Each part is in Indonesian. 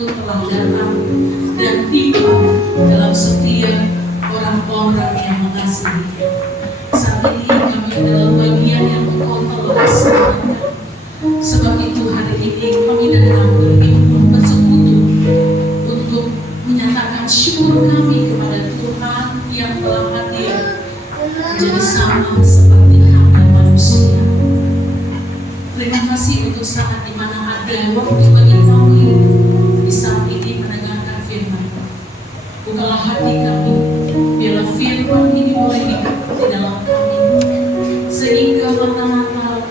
itu telah datang dan tiba dalam setiap orang-orang yang mengasihinya. Saat ini kami adalah bagian yang Engkau telah selamatkan. Sebab itu hari ini kami datang bersekutu untuk menyatakan syukur kami kepada Tuhan yang telah hadir menjadi sama seperti kami manusia. Terima kasih untuk saat di mana ada waktu bagi kami di saat ini mendengarkan firman. Bukalah hati kami, biarlah firman ini boleh hidup di dalam kami, sehingga mata-mata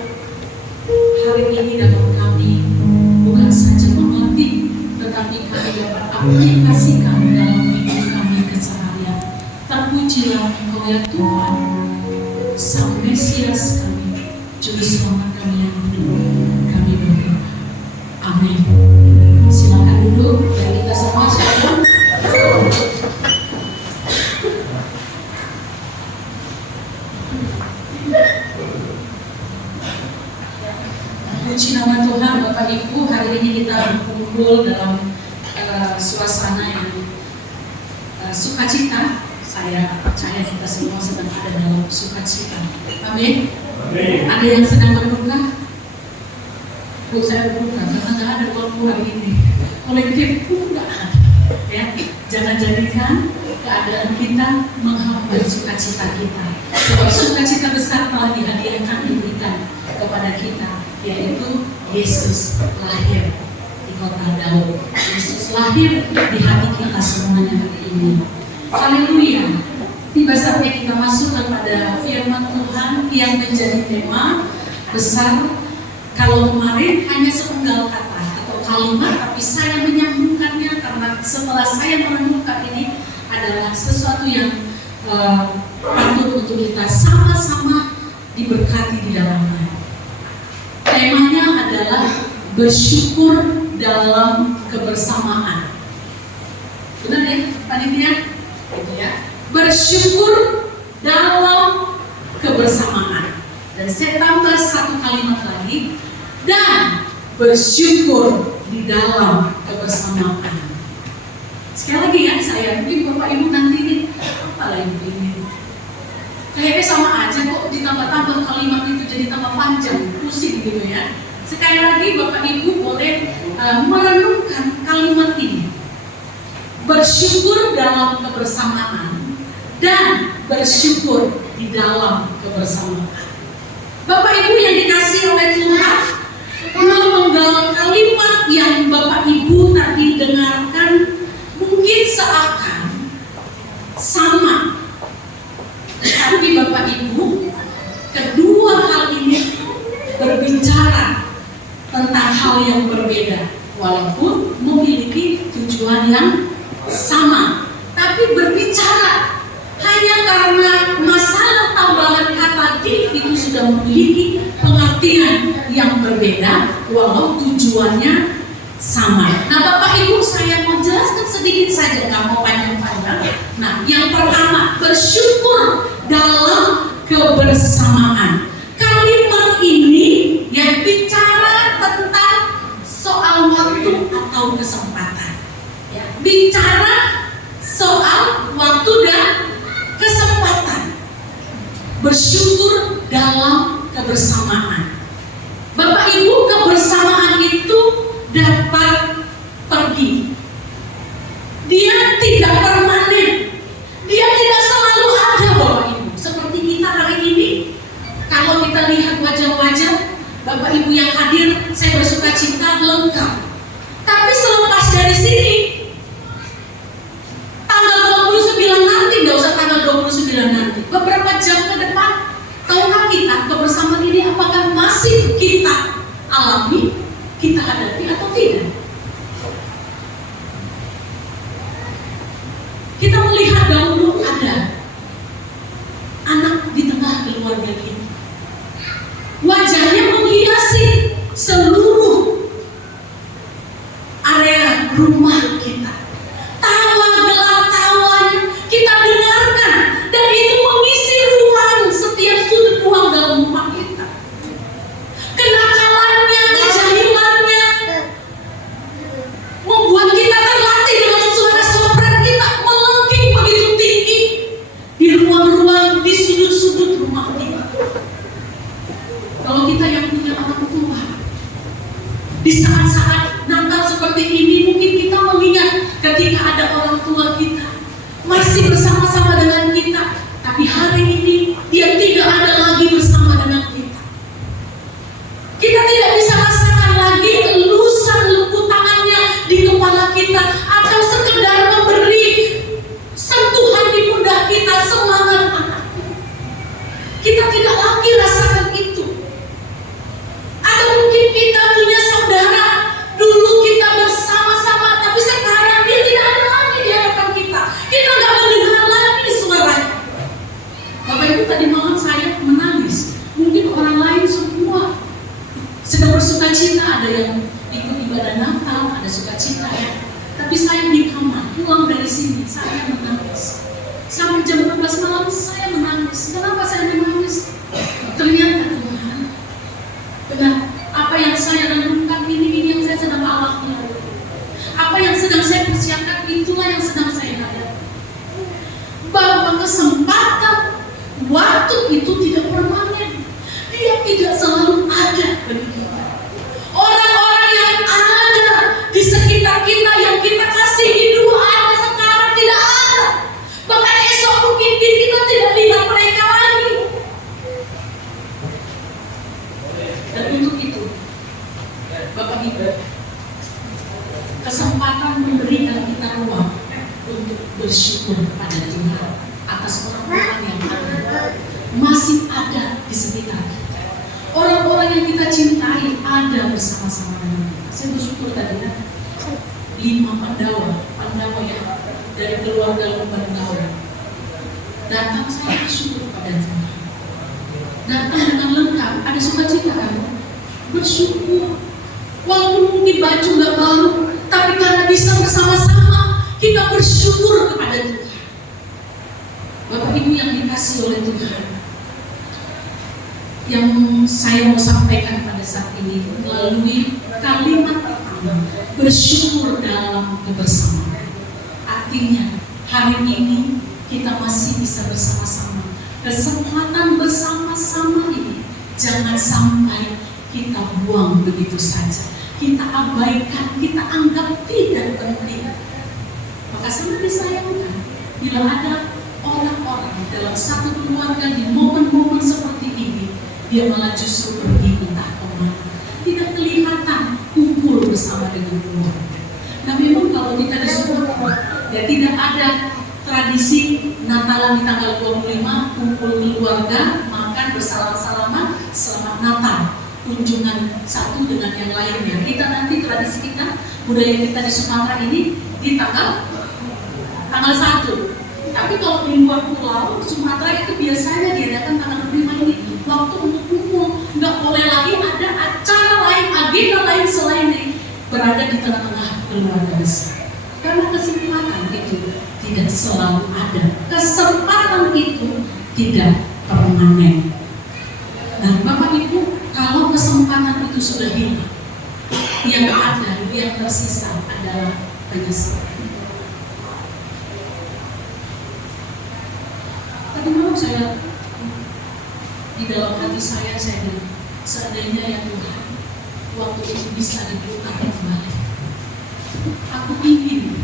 hari ini dapat kami bukan saja mengerti, tetapi kami dapat aplikasikan dalam hidup kami keseharian. Terpujilah Engkau ya Tuhan, Sang Mesias kami, Juru Selamat kami yang hidup. Kami berdoa. Amin. Silakan duduk dan kita semua shalom. Puji nama Tuhan. Bapak Ibu, hari ini kita berkumpul dalam suasana yang sukacita. Saya percaya kita semua sedang ada dalam sukacita. Amin. Ada yang sedang berduka? Bu, saya berduka karena nggak ada waktu hari ini. Kolektif pun nggak ada. Ya, jangan jadikan keadaan kita menghambat sukacita kita. Sebab sukacita besar telah dihadiahkan diberikan kepada kita, yaitu Yesus lahir di kota Daud. Yesus lahir di hati kita semuanya hari ini. Haleluya. Tiba saatnya kita masuk kepada firman Tuhan yang menjadi tema besar. Kalau kemarin hanya sepenggal kata atau kalimat, tapi saya menyambungkannya karena setelah saya merenungkan ini adalah sesuatu yang patut untuk kita sama-sama diberkati di dalamnya. Temanya adalah bersyukur dalam kebersamaan. Benar ya, panitia? Gitu ya. Bersyukur dalam kebersamaan. Dan saya tambah satu kalimat lagi, dan bersyukur di dalam kebersamaan. Sekali lagi ya, saya mungkin Bapak Ibu nanti ini apa lagi ini? Kayaknya sama aja kok, ditambah-tambah kalimat itu jadi tambah panjang, pusing gitu ya. Sekali lagi Bapak Ibu boleh merenungkan kalimat ini. Bersyukur dalam kebersamaan dan bersyukur di dalam kebersamaan. Bapak Ibu yang dikasihi oleh Tuhan, menggal kalimat yang Bapak Ibu tadi dengarkan mungkin seakan sama. Tapi Bapak Ibu, kedua hal ini berbicara tentang hal yang berbeda, walaupun memiliki tujuan yang sama, tapi berbicara hanya karena masalah tambahan kata "di" itu sudah memiliki pengertian yang berbeda, walau tujuannya sama. Nah, Bapak Ibu, saya mau jelaskan sedikit saja, nggak mau panjang-panjang. Nah, yang pertama, bersyukur dalam kebersamaan. Kalimat ini yang bicara tentang soal waktu atau kesempatan. Ya, bicara soal waktu dan kesempatan. Bersyukur dalam kebersamaan. Bapak Ibu, kebersamaan itu dapat pergi. Dia tidak permanen. Dia tidak selalu ada, Bapak Ibu. Seperti kita hari ini, kalau kita lihat wajah-wajah Bapak Ibu yang hadir, saya bersuka cita lengkap. Tapi selepas dari sini, tanggal 29 nanti, nggak usah tanggal 29 nanti, beberapa jam ke depan, tahukah kita kebersamaan ini apakah masih kita alami, kita hadapi atau tidak? Kita melihat dahulu ada anak di tengah keluarga kita, wajahnya menghiasi seluruh area rumah kita. Tawa gelak tawanya kita dengarkan, dan itu mengisi ruang setiap sudut ruang dalam rumah kita. Kenakalannya, kejahilannya membuat kita tua kita, masih bersama-sama dengan kita, tapi hari ini dia tidak ada lagi bersama dengan kita. Kita tidak bisa rasakan lagi elusan lembut tangannya di kepala kita, atau sekedar memberi sentuhan di pundak kita, semangat anakku. Kita tidak lagi rasakan itu. Atau mungkin kita punya saudara, dulu kita bersama-sama, tapi sekarang dia tidak ada lagi di hadapan kita. Kita nggak mendengar lagi suaranya. Bapak Ibu, tadi malam saya menangis. Mungkin orang lain semua sedang bersuka cita, ada yang ikut ibadah Natal, ada sukacita ya. Tapi saya di kamar, pulang dari sini, saya menangis. Sampai jam 12 malam saya menangis. Kenapa saya menangis? Ternyata Tuhan, benar, apa yang saya renungkan ini yang saya sedang alami. Apa yang sedang saya persiapkan, itulah yang sedang saya hadapi. Bahwa kesempatan waktu itu tidak permanen. Dia tidak selalu ada bagi kita. Orang-orang yang ada di sekitar kita, yang kita kasihi dulu ada, sekarang tidak ada. Bahkan esok mungkin kita tidak lihat mereka lagi. Dan untuk itu, Bapak Ibu, kesempatan memberikan kita ruang untuk bersyukur kepada Tuhan atas orang-orang yang ada, masih ada di sekitar kita. Orang-orang yang kita cintai ada bersama-sama dengan kita. Saya bersyukur tadi 5 Pandawa yang dari keluarga Pandawa datang, saya bersyukur kepada Tuhan. Datang dengan lengkap, ada sukacita kan? Bersyukur. Walaupun mungkin baju nggak baru, tapi karena bisa bersama-sama, kita bersyukur kepada Tuhan. Bapak Ibu yang dikasihi oleh Tuhan, yang saya mau sampaikan pada saat ini melalui kalimat pertama, bersyukur dalam kebersamaan. Artinya hari ini kita masih bisa bersama-sama. Kesempatan bersama-sama ini jangan sampai kita buang begitu saja, kita abaikan, kita anggap tidak penting. Maka sangat disayangkan bila ada orang-orang dalam satu keluarga di momen-momen seperti ini, dia malah justru pergi entah kemana, tidak kelihatan kumpul bersama dengan keluarga. Nah memang kalau kita di Sumatera, ya tidak ada tradisi Natalan di tanggal 25 kumpul keluarga, makan bersalam-salaman, selamat Natal, kunjungan satu dengan yang lainnya. Kita nanti tradisi kita, budaya kita di Sumatera ini di tanggal 1. Tapi kalau di luar pulau Sumatera itu biasanya diadakan tanggal 5 ini waktu untuk kumpul. Nggak boleh lagi ada acara lain, agenda lain selain berada di tengah-tengah keluarga besar. Karena kesempatan itu tidak selalu ada. Kesempatan itu tidak permanen. Nah Bapak Ibu, kalau kesempatan itu sudah hilang, yang ada, yang tersisa adalah penyesalan. Tadi malam saya di dalam hati saya bilang, seandainya ya Tuhan, waktu itu bisa diputar kembali. Aku ingin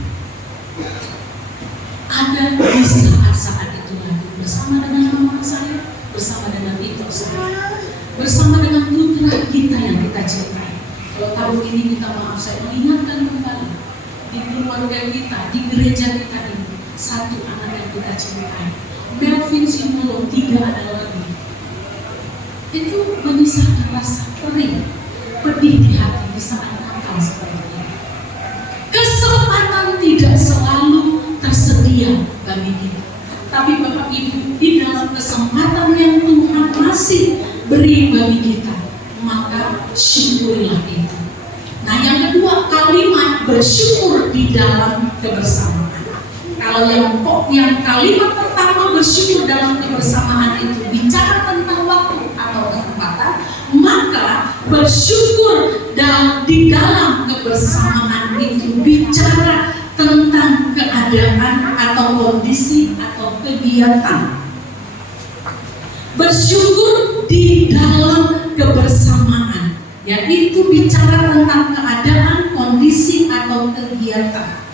ada di saat-saat itu lagi bersama dengan mama saya, bersama dengan ibu saya, bersama dengan putra kita yang kita cintai. Kalau tahun ini kita maaf, saya mengingatkan kembali di keluarga kita, di gereja kita ini, satu anak yang kita cintai, Melvin Simbolo, 3 ada lagi. Itu menyisakan rasa perih, pedih di hati di saat Natal seperti ini. Kesempatan tidak selalu tersedia bagi kita, tapi Bapak Ibu, di dalam kesempatan yang Tuhan masih beri bagi kita, maka syukurilah itu. Nah yang kedua, kalimat bersyukur di dalam kebersamaan. Kalau yang kalimat pertama bersyukur dalam kebersamaan itu bicara tentang waktu atau kesempatan, maka bersyukur di dalam kebersamaan itu bicara tentang keadaan atau kondisi atau kegiatan. Bersyukur di dalam kebersamaan, yaitu bicara tentang keadaan, kondisi atau kegiatan.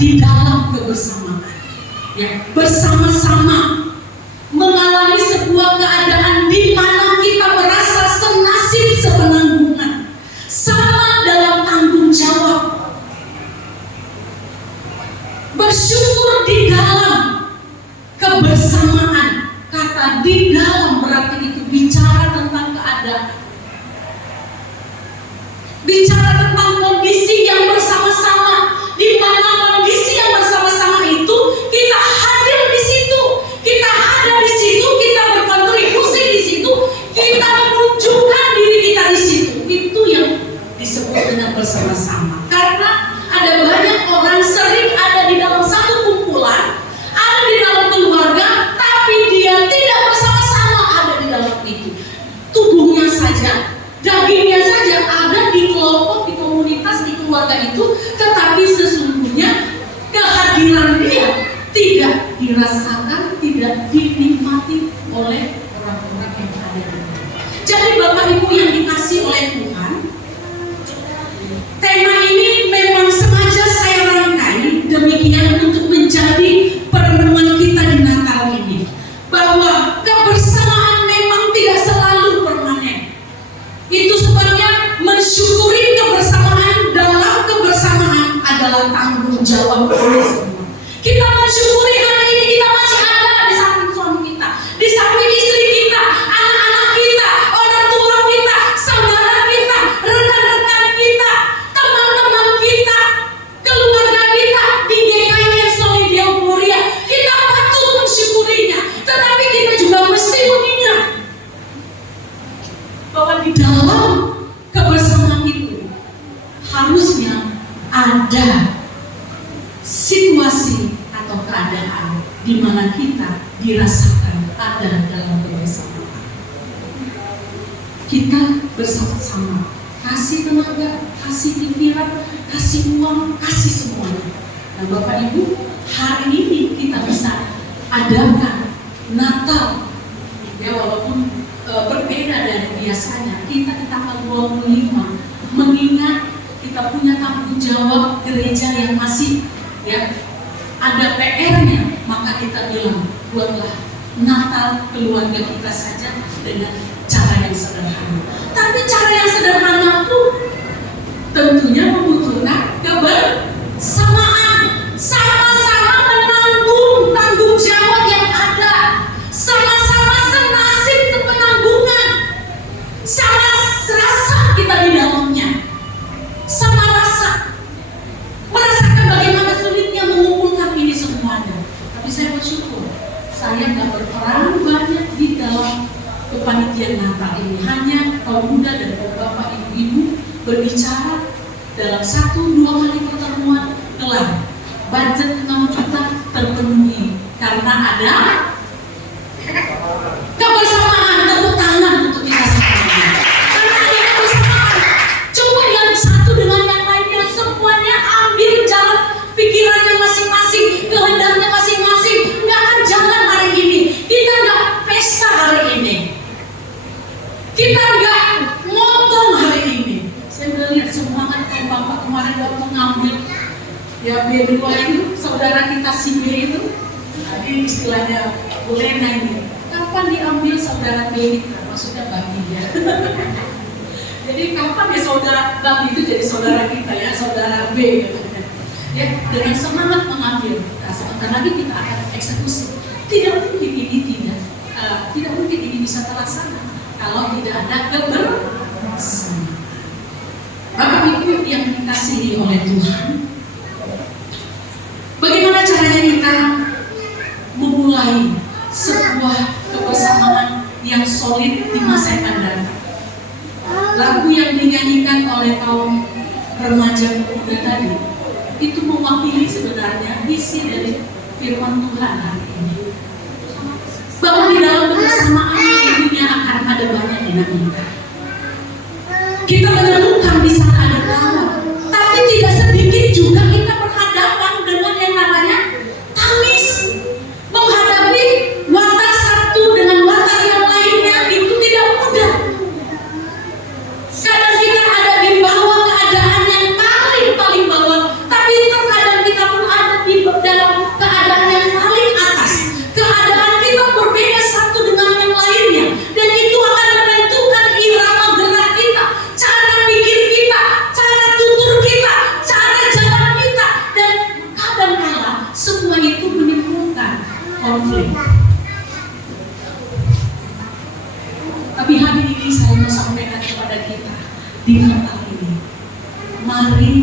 di dalam kebersamaan, ya, bersama-sama mengalami sebuah keadaan di mana kita merasa senasib sepenanggungan, sama dalam tanggung jawab, bersyukur di dalam kebersamaan. Kata di dalam berarti itu bicara tentang keadaan, bicara tentang kondisi yang bersama-sama, di mana kondisi yang bersama-sama itu kita hadir di situ, kita ada di situ, kita berkontribusi di situ, kita menunjukkan diri kita di situ. Itu yang disebut dengan bersama-sama. Karena ada banyak orang sering ada di dalam satu kumpulan, ada di dalam keluarga, tapi dia tidak bersama-sama ada di dalam itu. Tubuhnya saja, dagingnya saja ada di kelompok, di komunitas, di keluarga itu, tetapi sesungguhnya kehadiran dia tidak dirasakan, tidak dinikmati oleh orang-orang yang ada. Jadi Bapak Ibu yang dikasihi oleh Tuhan, tema ini memang sengaja saya rangkai demikian untuk menjadi perenungan kita di Natal ini, bahwa kebersamaan memang tidak selalu permanen. Itu sebabnya mensyukuri kebersamaan dalam kebersamaan adalah tanggung jawab kita semua. Kita mensyukuri hari ini kita masih ada di samping suami kita, di samping istri kita, anak-anak kita, orang tua kita, saudara kita, rekan-rekan kita, teman-teman kita, keluarga kita di GKI Solid Euforia. Kita patut mensyukurinya, tetapi kita juga mesti mengingat bahwa di dalam kebersamaan itu harusnya ada situasi atau keadaan di mana kita dirasakan ada dalam kebersamaan. Kita bersama-sama kasih tenaga, kasih pikiran, kasih uang, kasih semuanya. Nah Bapak Ibu, hari ini kita bisa adakan Natal, ya, walaupun berbeda dari biasanya. Kita di tanggal 25 mengingat kita punya tanggung jawab gereja yang masih, ya, ada PR-nya, maka kita bilang buatlah Natal keluarga kita saja dengan cara yang sederhana. Tapi cara yang sederhana pun tentunya membutuhkan kebersamaan, sama-sama menanggung tanggung jawab yang ada, sama-sama senasib sepenanggungan, sama rasa kita di dalamnya, sama rasa merasakan bagaimana sulitnya mengumpulkan ini semuanya. Tapi saya bersyukur saya nggak berperan banyak di dalam kepanitiaan Natal ini. Hanya kaum muda dan bapak ibu-ibu berbicara dalam 1-2 kali pertemuan kelar. Budget 6 juta terpenuhi karena ada kebersamaan. Tepuk tangan untuk kita semua. Karena ada kebersamaan. Coba yang satu dengan yang lainnya semuanya ambil jalan pikirannya masing-masing, kehendaknya masing-masing. Nggak akan jalan hari ini. Kita nggak pesta hari ini. Kita nggak ngomong hari ini. Saya udah lihat semangat kaum bapak kemarin waktu ngambil, ya, B2 itu, saudara kita si B itu, ini istilahnya Bulena ini. Kapan diambil saudara B itu? Maksudnya Babi ya. Jadi kapan ya saudara Babi itu jadi saudara kita, ya, saudara B gitu. Ya, dengan semangat mengambil. Nah, sebentar lagi kita akan eksekusi. Tidak mungkin ini bisa terlaksana kalau tidak ada kebersamaan. Bapak Ibu yang dikasihi oleh Tuhan, bagaimana caranya kita memulai sebuah kebersamaan yang solid di masa yang akan datang? Lagu yang dinyanyikan oleh kaum remaja pemuda tadi itu mewakili sebenarnya isi dari firman Tuhan hari ini, bahwa di dalam kebersamaan dunia akan ada banyak dinamika. Kita menemukan di sana ada tawa, tapi tidak sedikit juga kita berhadapan dengan yang namanya tangis. Menghadapi watak satu dengan watak yang lainnya itu tidak mudah. Kadang kita ada di bawah keadaan yang paling bawah, tapi terkadang kita pun ada Tapi hari ini saya mau sampaikan kepada kita di Natal ini, mari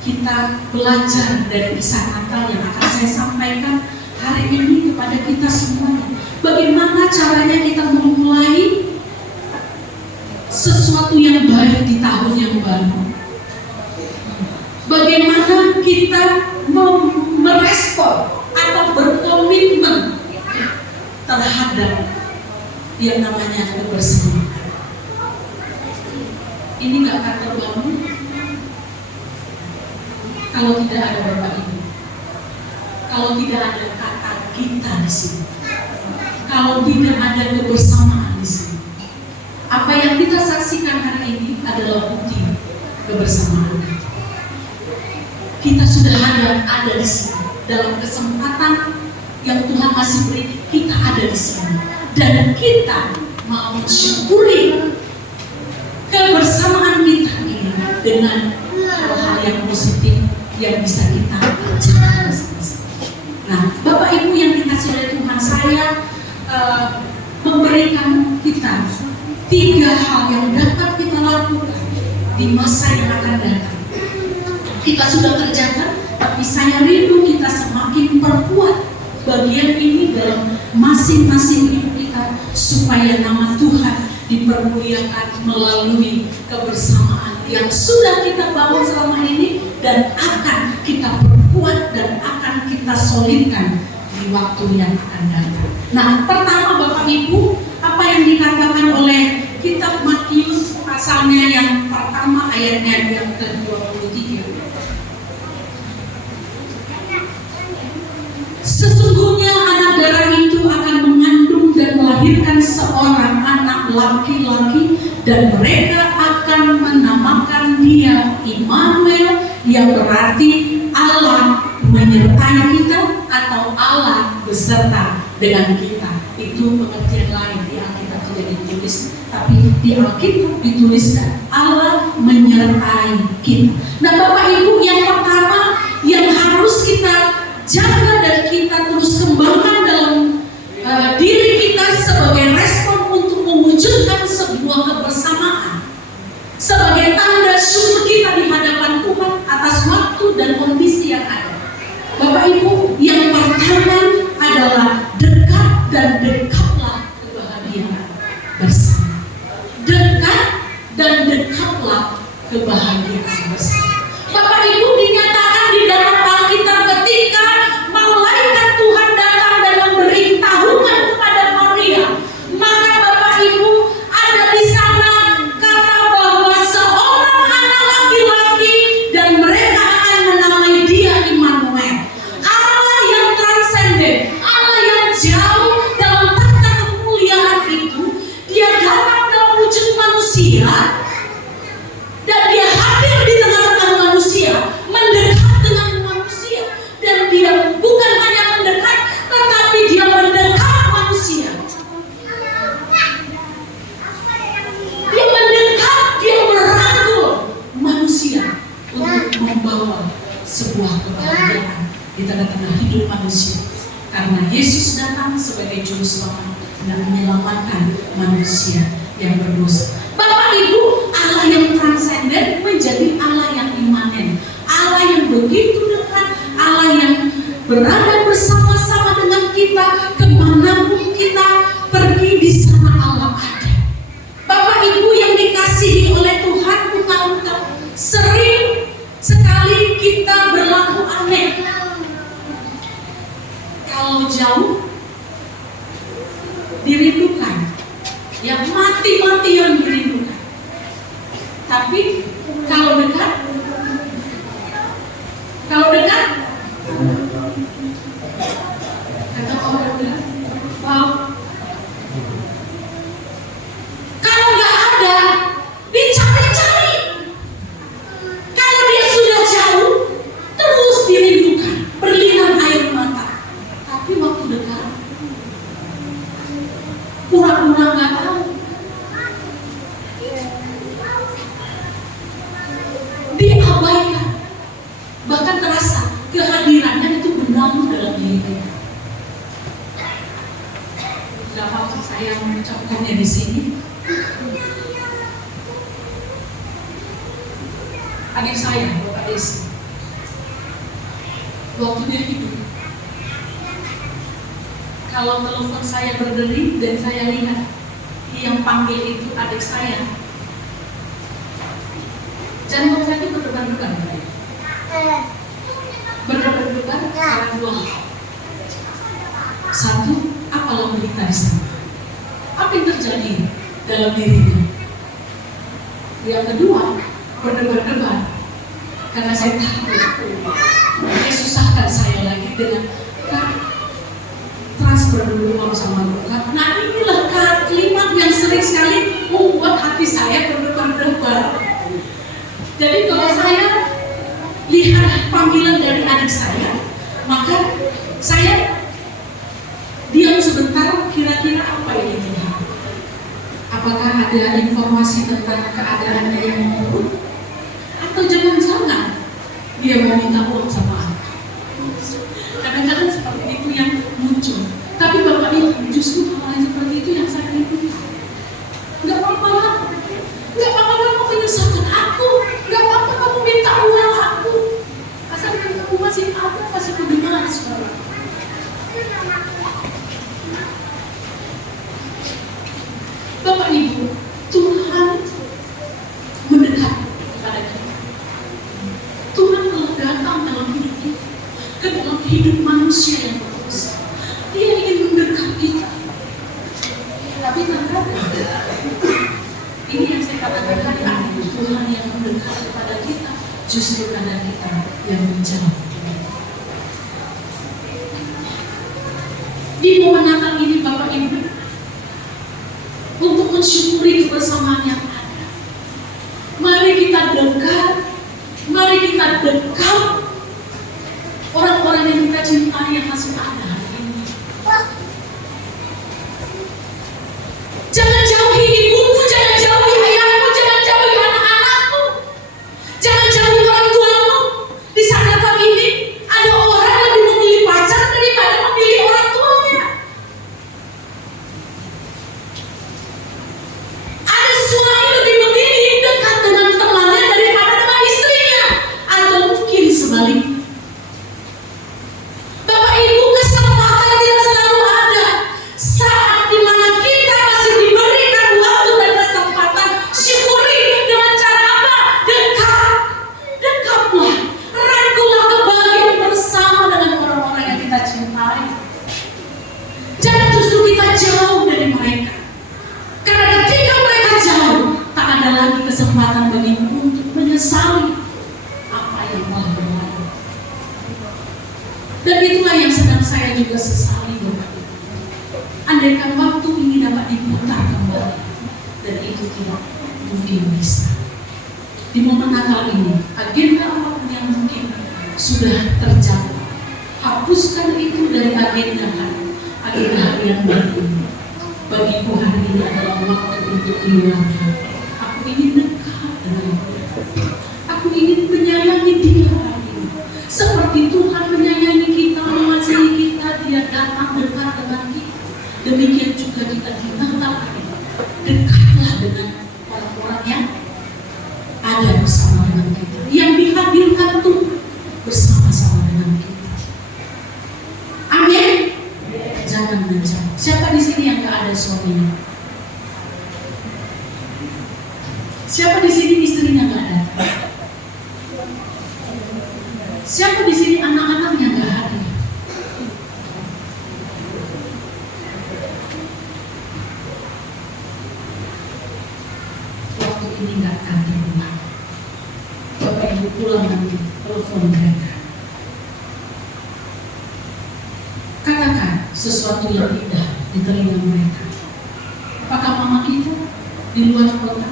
kita belajar dari kisah Natal yang akan saya sampaikan hari ini kepada kita semuanya. Bagaimana caranya kita memulai sesuatu yang baik di tahun yang baru. Bagaimana kita merespon atau berkomitmen terhadap yang namanya kebersamaan. Ini gak akan terbangun kalau tidak ada Bapak Ibu, kalau tidak ada kata kita di sini, kalau tidak ada kebersamaan di sini. Apa yang kita saksikan hari ini adalah bukti kebersamaan. Kita sudah ada di sini dalam kesempatan yang Tuhan masih beri. Kita ada di sini dan kita mau mensyukuri kebersamaan kita ini dengan hal-hal yang positif yang bisa kita kerjakan bersama-sama. Nah, Bapak Ibu yang dikasih oleh Tuhan, saya memberikan kita 3 hal yang dapat kita lakukan di masa yang akan datang. Kita sudah kerjakan, tapi saya rindu kita semakin perkuat bagian ini dalam masing-masing hidup kita, supaya nama Tuhan dipermuliakan melalui kebersamaan yang sudah kita bangun selama ini dan akan kita perkuat dan akan kita solidkan di waktu yang akan datang. Nah, pertama Bapak Ibu, apa yang dikatakan oleh kitab Matius pasalnya yang pertama ayatnya yang ke-23. Sesungguhnya anak darah itu akan mengandung dan melahirkan seorang anak laki-laki, dan mereka akan menamakan dia Immanuel, yang berarti Allah menyertai kita atau Allah beserta dengan kita. Itu pengertian lain di Alkitab tidak ditulis, tapi di Alkitab dituliskan Allah menyertai kita. Nah Bapak Ibu, yang pertama yang harus kita jaga dan kita terus kembangkan dalam diri kita sebagai respon untuk mewujudkan sebuah kebersamaan, sebagai tanda syukur kita di hadapan Tuhan atas waktu dan kondisi yang ada. Bapak Ibu, yang pertama adalah dekat dan dekatlah kebahagiaan bersama. Dekat dan dekatlah kebahagiaan bersama. Bapak Ibu, dinyatakan di dalam Alkitab ketika malaikat Tuhan datang dan memberitahukan kepada Maria, maka Bapak Ibu ada di sana kata bahwa seorang anak laki-laki dan mereka akan menamai dia Immanuel. Allah yang transenden, Allah yang jauh dalam tata kemuliaan itu, dia datang dalam wujud manusia dan dia hadir di tengah-tengah manusia, mendekat dengan manusia, dan dia bukan hanya mendekat, tetapi dia mendekat manusia. Dia mendekat, dia merangkul manusia untuk membawa sebuah kebahagiaan di tengah-tengah hidup manusia. Karena Yesus datang sebagai juru selamat dan menyelamatkan manusia yang berdosa. Bapak Ibu, Allah yang transenden menjadi Allah yang imanen, Allah yang begitu dekat, Allah yang berada bersama-sama dengan kita kemanapun kita pergi, di sana Allah ada. Bapak Ibu yang dikasihi oleh Tuhan, bukan sering sekali kita berlaku aneh. Kalau jauh dirindukan, yang mati-matian dirindukan. Tapi kalau dekat kata orang bilang, wow. Kalau nggak ada, dicari-cari. Kalau dia sudah jauh, terus dirindukan, berlinang air mata. Tapi waktu dekat, pura-pura nggak tahu. Diabaikan, bahkan terasa kehadirannya itu benar dalam diri kita. Gak maksud saya mengucapkannya di sini, adik saya, Bapak Desi. Waktu dia hidup, kalau telepon saya berdering dan saya lihat yang panggil itu adik saya, jantung saya itu berdebar-debar. Berdebar-debar karena dua hal. Satu, apa yang berita di sana? Apa yang terjadi dalam dirinya? Yang kedua, berdebar-debar karena saya takut dia susahkan saya lagi dengan transfer dulu uang sama bokap. Nah, inilah kalimat yang sering sekali membuat hati saya berdebar-debar. Jadi kalau saya lihat panggilan dari adik saya, maka saya diam sebentar, kira-kira apa yang dilihat? Apakah ada informasi tentang keadaannya yang buruk? Atau jangan-jangan dia mau minta uang sama aku? Kadang-kadang seperti itu yang muncul. Tapi Bapak Ibu, justru hal yang seperti itu yang saya ikuti. Gak apa-apa, gak apa-apa kamu menyusahkan aku, gak apa-apa kamu minta uang aku. Asal kamu masih ada, masih kedengaran suara. Bapak Ibu, Tuhan mendekat kepada kita. Tuhan telah datang dalam hidup kita, ke dalam hidup manusia yang berdosa. Dia ingin mendekat kita. Tapi terkadang ini yang saya katakan tadi, Tuhan yang mendekat kepada kita, justru karena kita yang menjauh. Di momen Natal ini Bapak Ibu, untuk mensyukuri kebersamaan yang ada, mari kita dekat, mari kita dekat orang-orang yang kita cintai yang masih ada hari ini. Jangan jauhi ibumu, jangan jauhi ayahmu, jangan jauhi anak-anakmu, jangan jauhi orang tuamu. Di saat Natal ini ada orang lebih memilih pacar daripada memilih orang tuanya. Ada suami lebih memilih dekat dengan temannya daripada dengan istrinya, atau mungkin sebaliknya. Bapak Ibu, kesempatan tidak selalu ada. Saat dimana kita masih diberikan waktu dan kesempatan, syukuri dengan cara apa? Dekat, dekatlah, rangkullah kebahagiaan bersama dengan orang-orang yang kita cintai. Jangan justru kita jauh dari mereka, karena ketika mereka jauh, tak ada lagi kesempatan bagimu untuk menyesali apa yang telah berlalu. Dan itulah yang sedang saya juga sesali, Bapak Ibu. Andaikan waktu ini dapat diputar kembali, dan itu tidak mungkin bisa. Di momen Natal ini, agenda apapun yang mungkin sudah tercapai, hapuskan itu dari agenda hari yang baru. Bagiku hari ini adalah waktu untuk keluarga. Aku ingin dekat dengan dia. Aku ingin menyayangi dia hari ini. Seperti Tuhan menyayangi kita, mengasihi kita, Dia datang dekat dengan kita. Demikian juga kita di Natal ini. Dekatlah dengan orang-orang yang ada bersama dengan kita, yang dihadirkan Tuhan bersama-sama dengan kita. Amin. Jangan menjauh. Siapa di sini yang gak ada suaminya? Siapa di sini istrinya gak ada? Siapa di sini anak-anaknya gak hadir? Waktu ini gak akan terulang. Bapak Ibu pulang nanti, telepon mereka. Katakan sesuatu yang indah di telinga mereka. Apakah mama kita di luar kota,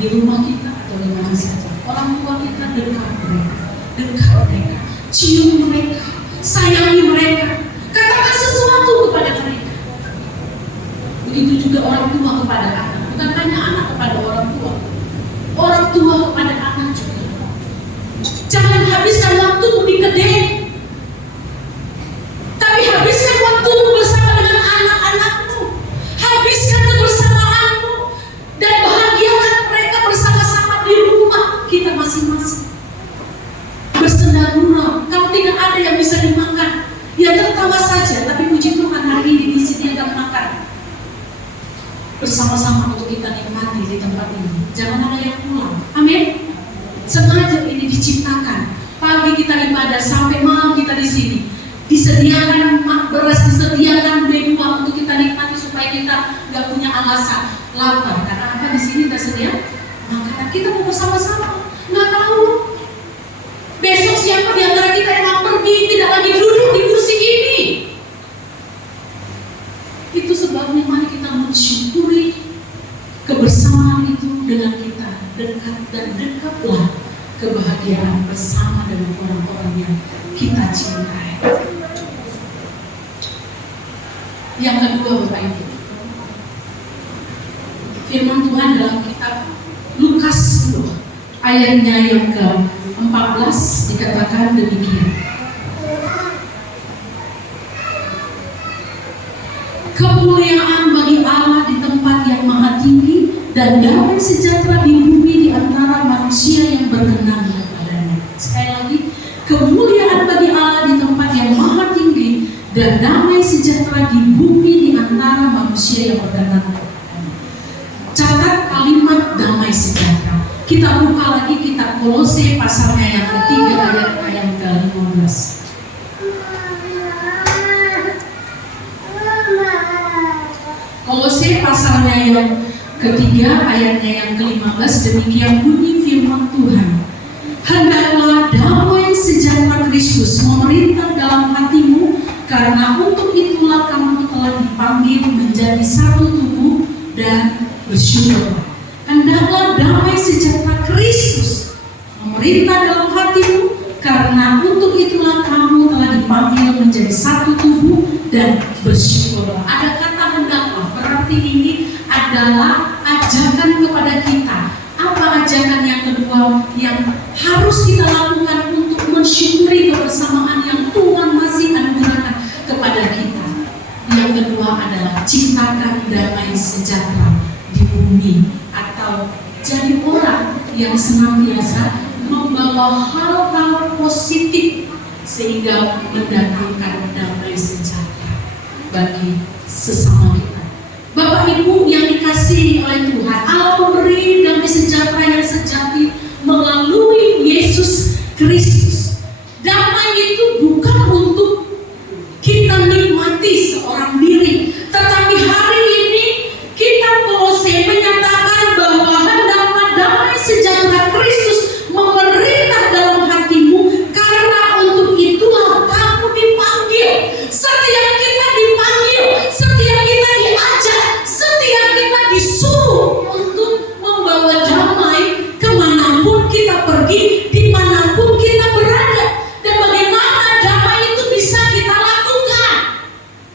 di rumah kita, atau di mana saja? Orang tua kita dekat mereka, cium mereka, sayangi mereka, katakan sesuatu kepada mereka. Begitu juga orang tua kepada anak, bukan hanya anak kepada orang tua kepada anak juga. Jangan habiskan waktumu di kedai, tapi habiskan waktumu bersama dengan anak-anakmu. Habiskan kebersamaanmu dan bahagiakan mereka bersama-sama di rumah kita masing-masing. Bersenda gurau, kalau tidak ada yang bisa dimakan, ya tertawa saja. Tapi puji Tuhan hari ini disediakan makan bersama-sama untuk kita nikmati di tempat ini. Jangan ada yang pulang. Amin. Sengaja ini diciptakan. Pagi kita ibadah sampai malam kita di sini. Disediakan beras, disediakan buah untuk kita nikmati supaya kita nggak punya alasan lapar. Karena apa, di sini tersedia makanan. Kita mau bersama-sama. Nggak tahu besok siapa di antara kita yang mau pergi, tidak lagi duduk di kursi ini. Itu sebabnya mari kita mensyukuri kebersamaan itu dengan kita dekat, dan dekatlah kebahagiaan bersama dengan orang-orang yang kita cintai. Yang kedua, Bapak Ibu, firman Tuhan dalam kitab Lukas 10 ayatnya yang ke-14 dikatakan demikian. Kemuliaan bagi Allah di tempat yang maha tinggi, dan damai sejahtera di bumi di antara manusia yang berkenan kepadanya. Sekali lagi, kemuliaan bagi Allah di tempat yang maha tinggi, dan damai sejahtera di bumi di antara manusia yang berkenan kepadanya. Catat kalimat damai sejahtera. Kita buka lagi kitab Kolose pasalnya yang ketiga ayatnya yang ke-15. Kolose pasalnya yang ketiga ayatnya yang ke-15, demikian bunyi firman Tuhan. Hendaklah damai sejahtera Kristus memerintah dalam hatimu, karena untuk itulah kamu telah dipanggil menjadi satu tubuh dan bersyukur. Hendaklah damai sejahtera Kristus memerintah dalam hatimu, karena untuk itulah kamu telah dipanggil menjadi satu tubuh dan bersyukur. Ada kata hendaklah, berarti ini adalah ajakan kepada kita. Apa ajakan yang kedua yang harus kita lakukan untuk mensyukuri kebersamaan yang Tuhan masih anugerahkan kepada kita? Yang kedua adalah ciptakan damai sejahtera di bumi, atau jadi orang yang senantiasa membawa hal-hal positif sehingga mendatangkan damai sejahtera bagi sesama kita. Bapak Ibu yang dikasihi oleh Tuhan, Allah memberi damai sejahtera yang sejati melalui Yesus Kristus. Damai itu bukan untuk kita nikmati seorang diri, tetapi hari ini kitab Kolose menyatakan bahwa hendaklah damai sejahtera Kristus memerintah dalam hatimu, karena untuk itulah kamu dipanggil. Setiap kita dipanggil, setiap kita diajak, setiap kita disuruh untuk membawa damai kemanapun kita pergi, dimanapun kita berada. Dan bagaimana damai itu bisa kita lakukan?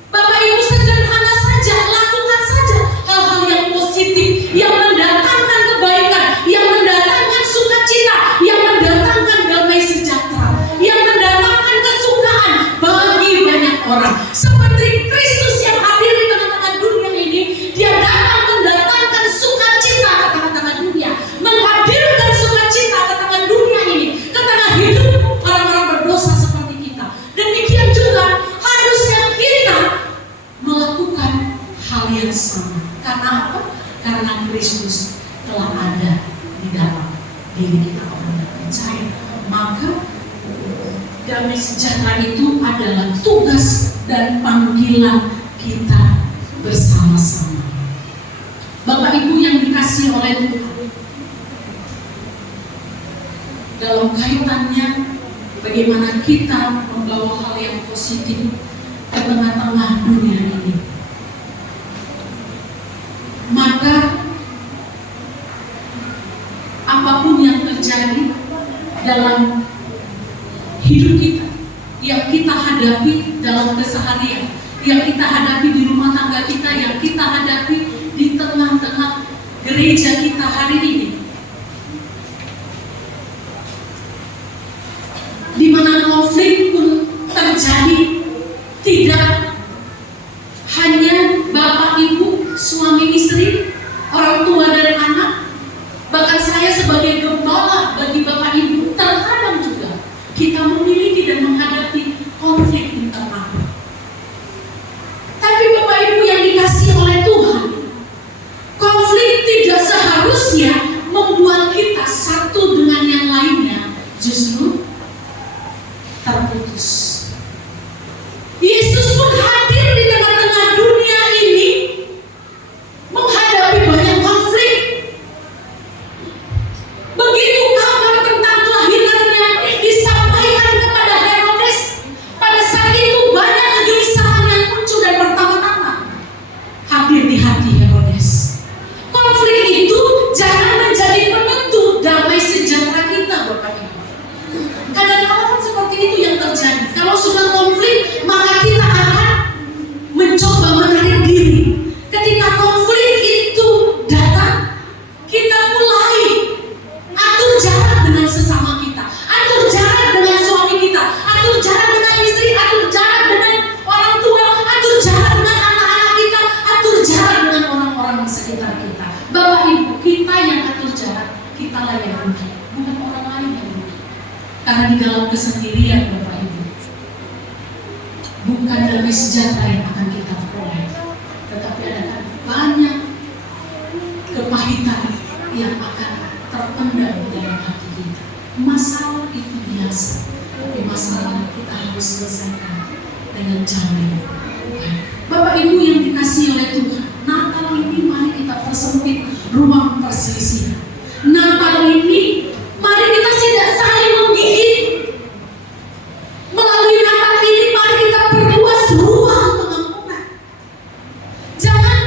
Bapak Ibu, sederhana saja, lakukan saja hal-hal yang positif, yang mendatangkan kebaikan, yang mendatangkan sukacita, yang mendatangkan damai sejahtera, yang mendatangkan kesukaan bagi banyak orang. Seperti Kristus yang hadir di tengah-tengah dunia ini, dia datang mendatangkan sukacita ke tengah-tengah dunia, menghadirkan sukacita ke tengah dunia ini, ke tengah hidup orang-orang berdosa seperti kita. Demikian juga harusnya kita melakukan hal yang sama. Karena apa? Karena Kristus telah ada di dalam diri kita orang yang percaya. Maka damai sejahtera itu adalah tugas dan panggilan kita bersama-sama. Bapak Ibu yang dikasihi oleh Tuhan, dalam kaitannya bagaimana kita membawa hal yang positif ke tengah-tengah dunia ini, maka apapun yang terjadi dalam hidup kita, yang kita hadapi dalam keseharian, yang kita hadapi di rumah tangga kita, yang kita hadapi di tengah-tengah gereja kita hari ini, di mana konflik pun terjadi, tidak hanya bapak ibu, suami istri, orang tua dan anak, bahkan saya sebagai gembala bagi bapak yang atur jarak, kitalah yang rugi, bukan orang lain yang rugi. Karena di dalam kesendirian Bapak Ibu, bukan damai sejahtera yang akan kita peroleh, tetapi ada banyak kepahitan yang akan terpendam di dalam hati kita. Masalah itu biasa, tapi masalah kita harus selesaikan dengan cara yang baik. Bapak Ibu yang dikasihi oleh Tuhan, Natal ini mari kita persempit ruang perselisihan. Natal ini mari kita tidak saling menggigit. Melalui Natal ini mari kita perluas ruang pengampunan. Jangan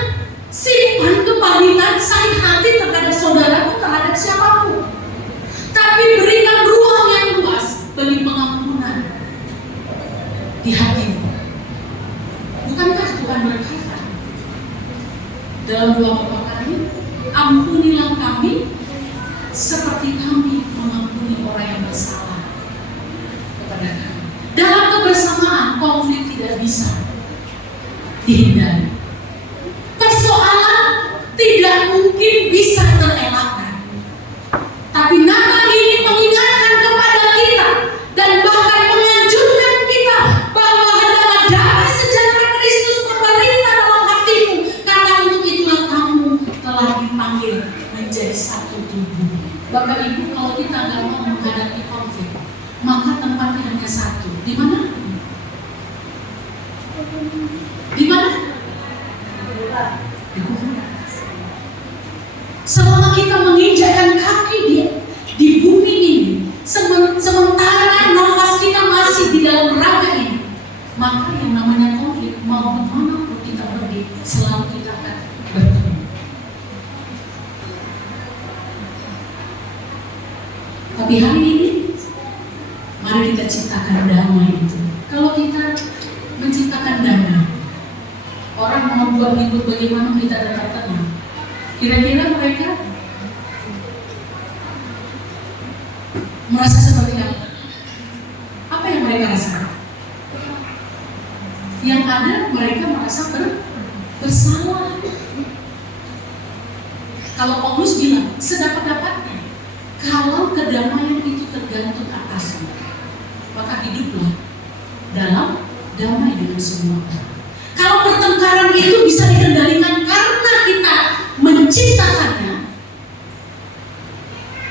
simpan kepahitan sakit hati terhadap saudaramu, terhadap siapapun, tapi berikan ruang yang luas bagi pengampunan di hatimu. Bukankah Tuhan berkata dalam 2 kali, ampunilah kami seperti kami mengampuni orang yang bersalah kepada kami. Dalam kebersamaan konflik tidak bisa dihindari. Persoalan tidak mungkin bisa terelakkan. Tapi Natal ini mengingatkan kepada kita dan bahkan menganjurkan kita bahwa hendaklah damai sejahtera Kristus memerintah dalam hatimu, karena untuk itulah kamu telah dipanggil menjadi satu tubuh. Bapak Ibu, kalau kita nggak mau menghadapi konflik, maka tempatnya hanya satu. Di mana? Di mana? Di kuburan. Selama kita menginjakkan kaki di bumi ini, sementara nafas kita masih di dalam raga ini, maka yang namanya konflik mau kemana pun kita pergi, selalu kita akan bertemu. Tapi hari ini, mari kita ciptakan damai itu. Kalau kita menciptakan damai, orang mau buat ribut bagaimana kita tetap tenang. Kira-kira mereka merasa seperti apa? Apa yang mereka rasakan? Yang ada mereka merasa bersalah. Kalau Paulus bilang, sedapat-dapatnya, kalau kedamaian itu tergantung atasmu, maka hiduplah dalam damai dengan semua orang. Kalau pertengkaran itu bisa dikendalikan karena kita menciptakannya,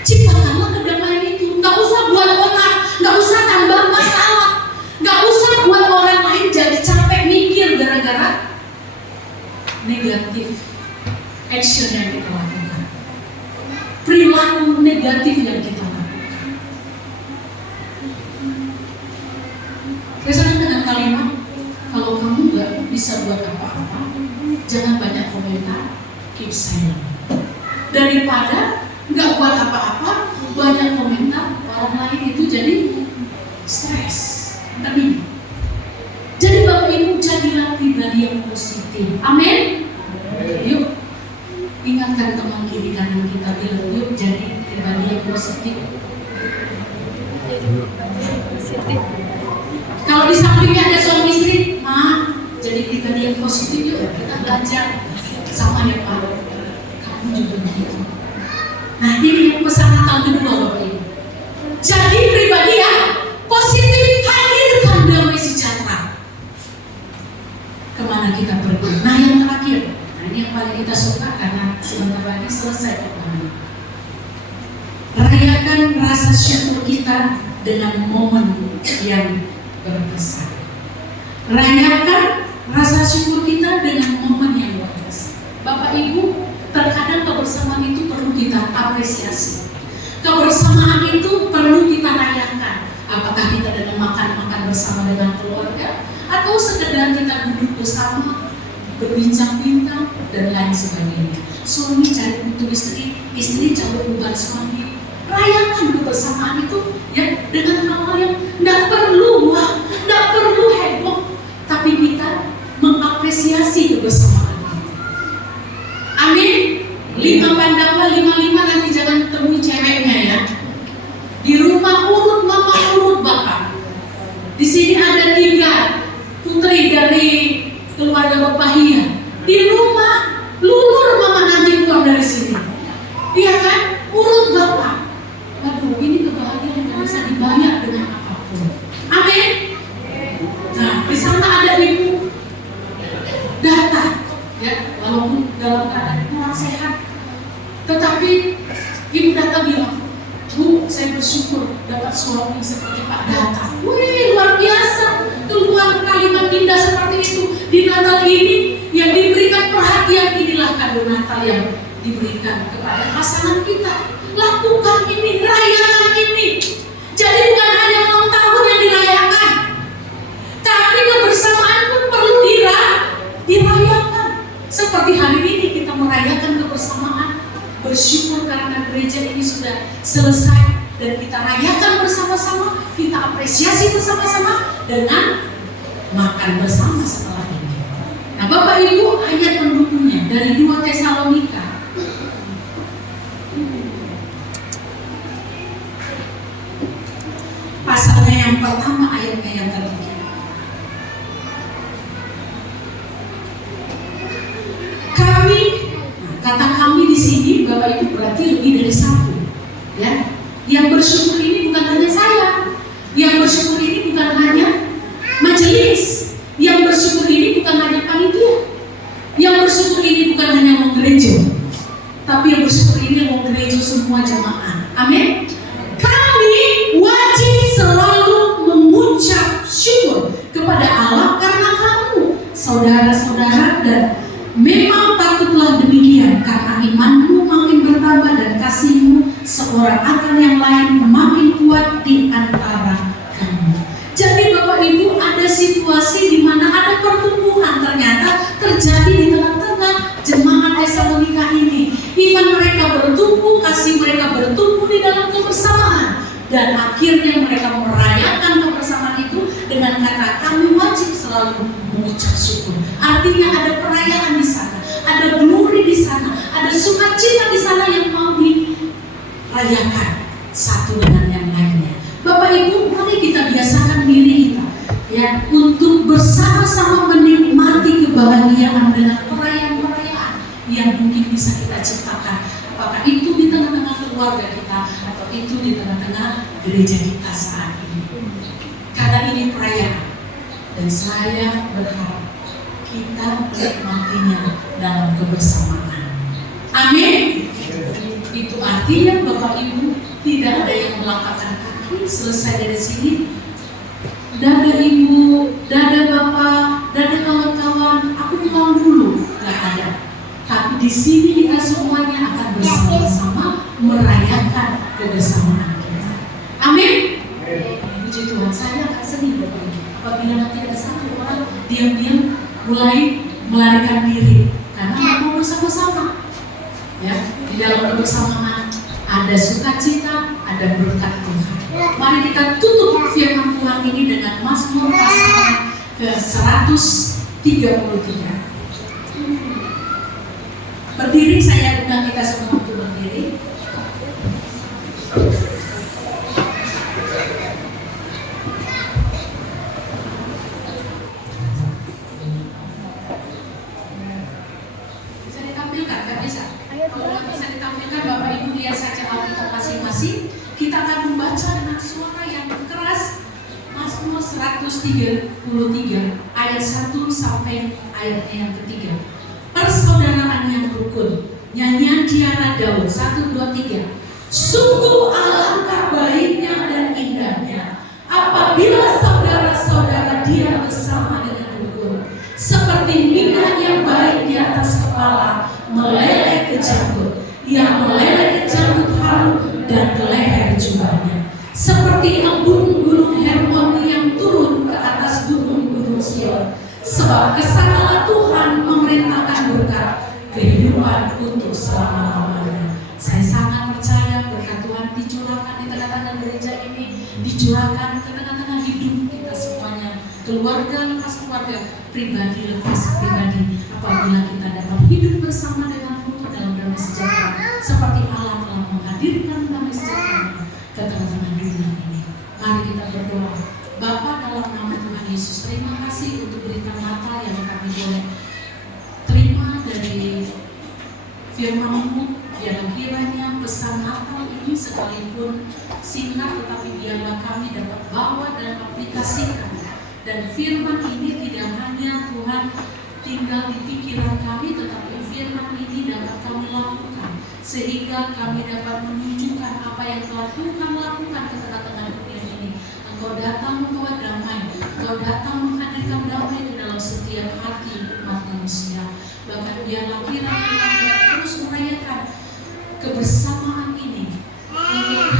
ciptakanlah kedamaian itu. Gak usah buat onar, gak usah tambah masalah, gak usah buat orang lain jadi capek mikir gara-gara negatif action yang kita lakukan, perilaku negatif yang kita lakukan. Kesannya dengan kalimat, kalau kamu gak bisa buat apa-apa, jangan banyak komentar, keep silent. Daripada gak buat apa-apa, banyak komentar, orang lain itu jadi stres. Tapi jadi Bapak Ibu, jadilah pribadi yang positif. Amin. Yuk, ingatkan teman kiri kanan kita, bilang yuk jadi pribadi yang positif. Kalau di sampingnya ada suami istri, jadi pribadi yang positif yuk, kita belajar sama ya Pak. Kamu juga begitu. Nah ini pesan Natal kedua Bapak Ibu. Jadi pribadi yang positif, hadirkan damai sejahtera. Kemana kita pergi? Nah yang terakhir, ini yang paling kita suka karena sebentar lagi selesai pertemuan. Rayakan rasa syukur kita dengan momen yang berkesan. Rayakan rasa syukur kita dengan momen yang berkesan. Bapak Ibu, terkadang kebersamaan itu perlu kita apresiasi. Kebersamaan itu perlu kita rayakan. Apakah kita dengan makan-makan bersama dengan keluarga, atau sekedar kita duduk bersama, berbincang-bincang dan lain sebagainya. Suami cari butuh istri, istri cari beban suami. Rayakan kebersamaan itu ya dengan hal-hal yang tidak perlu wah, tidak perlu heboh, tapi kita mengapresiasi kebersamaan itu. Amin. 5 pandangan 55 nanti jangan temui ceweknya ya. Di rumah urut mama, urut bapak. Di sini ada 3 putri dari keluarga Bapak Hia. Di rumah lulur mama nanti keluar dari sini. Lihat Tetapi ibu datang bilang, Bu, saya bersyukur dapat suami seperti Pak Data. Wih, luar biasa. Keluar kalimat indah seperti itu di Natal ini, yang diberikan perhatian. Inilah kado Natal yang diberikan kepada pasangan kita. Lakukan ini, rayakan ini. Jadi bukan hanya ulang tahun yang dirayakan, tapi kebersamaan pun perlu dirayakan. Seperti hari ini kita merayakan kebersamaan, bersyukur karena gereja ini sudah selesai dan kita rayakan bersama-sama, kita apresiasi bersama-sama dengan makan bersama setelah ini. Nah, Bapak Ibu, ayat pendukungnya dari 2 Tesalonika pasalnya yang pertama, ayatnya yang ketiga. Kata kami di sini, Bapak Ibu, berarti lebih dari satu. Ya, yang bersyukur ini bukan hanya saya, yang bersyukur ini bukan hanya majelis, yang bersyukur ini bukan hanya panitia, yang bersyukur ini bukan hanya mau gereja, tapi yang bersyukur ini mau gereja semua jemaah. Amin. Kami wajib selalu mengucap syukur kepada Allah karena kamu, saudara-saudara, dan memang patutlah demikian karena imanmu makin bertambah dan kasihmu seorang akan yang lain makin kuat di antara kamu. Jadi Bapak Ibu, ada situasi di mana ada pertumbuhan ternyata terjadi di tengah-tengah jemaat Tesalonika ini. Iman mereka bertumbuh, kasih mereka bertumbuh di dalam kebersamaan, dan akhirnya mereka merayakan kebersamaan itu dengan kata kami wajib selalu mengucap syukur. Artinya ada perayaan di sana, ada glory di sana, ada sukacita di sana yang mau dirayakan satu dengan yang lainnya. Bapak Ibu, mari kita biasakan diri kita ya untuk bersama-sama menikmati kebahagiaan dengan perayaan-perayaan yang mungkin bisa kita ciptakan. Apakah itu di tengah-tengah keluarga kita atau itu di tengah-tengah gereja kita saat ini. Karena ini perayaan, dan saya berharap kita menikmatinya dalam kebersamaan. Amin. Itu artinya Bapak Ibu, tidak ada yang melangkahkan kaki selesai dari sini. Dada Ibu, dada Bapak, dada kawan-kawan, aku pulang dulu, nggak ada. Tapi di sini kita semuanya akan bersama-sama merayakan kebersamaan kita. Amin. Puji Tuhan, saya akan sedih Bapak Ibu apabila nanti ada satu orang diam-diam mulai melarikan diri karena nggak mau bersama-sama. Ya, di dalam kebersamaan ada sukacita, ada berkat Tuhan. Mari kita tutup firman Tuhan ini dengan Mazmur pasal ke-133. Berdiri, saya undang kita semua untuk berdiri. Bisa ditampilkan? Gak bisa? Kalau nggak bisa ditampilkan, Bapak Ibu lihat saja Alkitab masing-masing. Kita akan membaca dengan suara yang keras Mazmur 133 ayat 1 sampai ayatnya yang ketiga. Persaudaraan yang rukun, nyanyian Kiara Daud 1, 2, 3. Sungguh alangkah baiknya dan indahnya apabila saudara-saudara diam bersama dengan rukun, seperti minyak yang baik di atas kepala meleleh ke janggut, yang meleleh ke janggut Harun dan ke leher jubahnya, seperti embun gunung Hermon yang turun ke atas gunung-gunung Sion. Sebab kesanalah Tuhan memerintahkan berkat kehidupan untuk selama-lamanya. Saya sangat percaya berkat Tuhan dicurahkan di tengah-tengah gereja ini, dicurahkan ke tengah-tengah hidup kita semuanya, keluarga lepas keluarga, pribadi lepas pribadi, apabila kita dapat hidup bersama dengan utuh dalam damai sejahtera, seperti Allah telah menghadirkan damai sejahtera ke tengah-tengah dunia ini. Mari kita berdoa. Bapa, dalam nama Tuhan Yesus, terima kasih untuk berita Natal yang kami boleh terima dari firman-Mu. Biarlah kiranya pesan Natal ini sekalipun singkat, tetapi biarlah kami dapat bawa dan aplikasikan. Dan firman ini tidak hanya Tuhan tinggal di pikiran kami, tetapi firman ini dapat kami lakukan sehingga kami dapat menunjukkan apa yang telah Tuhan lakukan ke tengah-tengah dunia ini. Engkau datang membawa damai, Engkau datang menghadirkan damai di dalam setiap hati umat manusia. Bahkan biarlah kiranya Tuhan dapat terus merayakan kebersamaan ini, untuk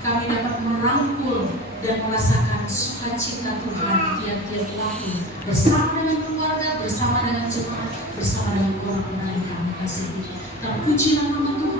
kami dapat merangkul dan merasakan sukacita Tuhan tiap-tiap hari bersama dengan keluarga, bersama dengan jemaat, bersama dengan orang-orang yang kami kasihi. Terpujilah nama Tuhan.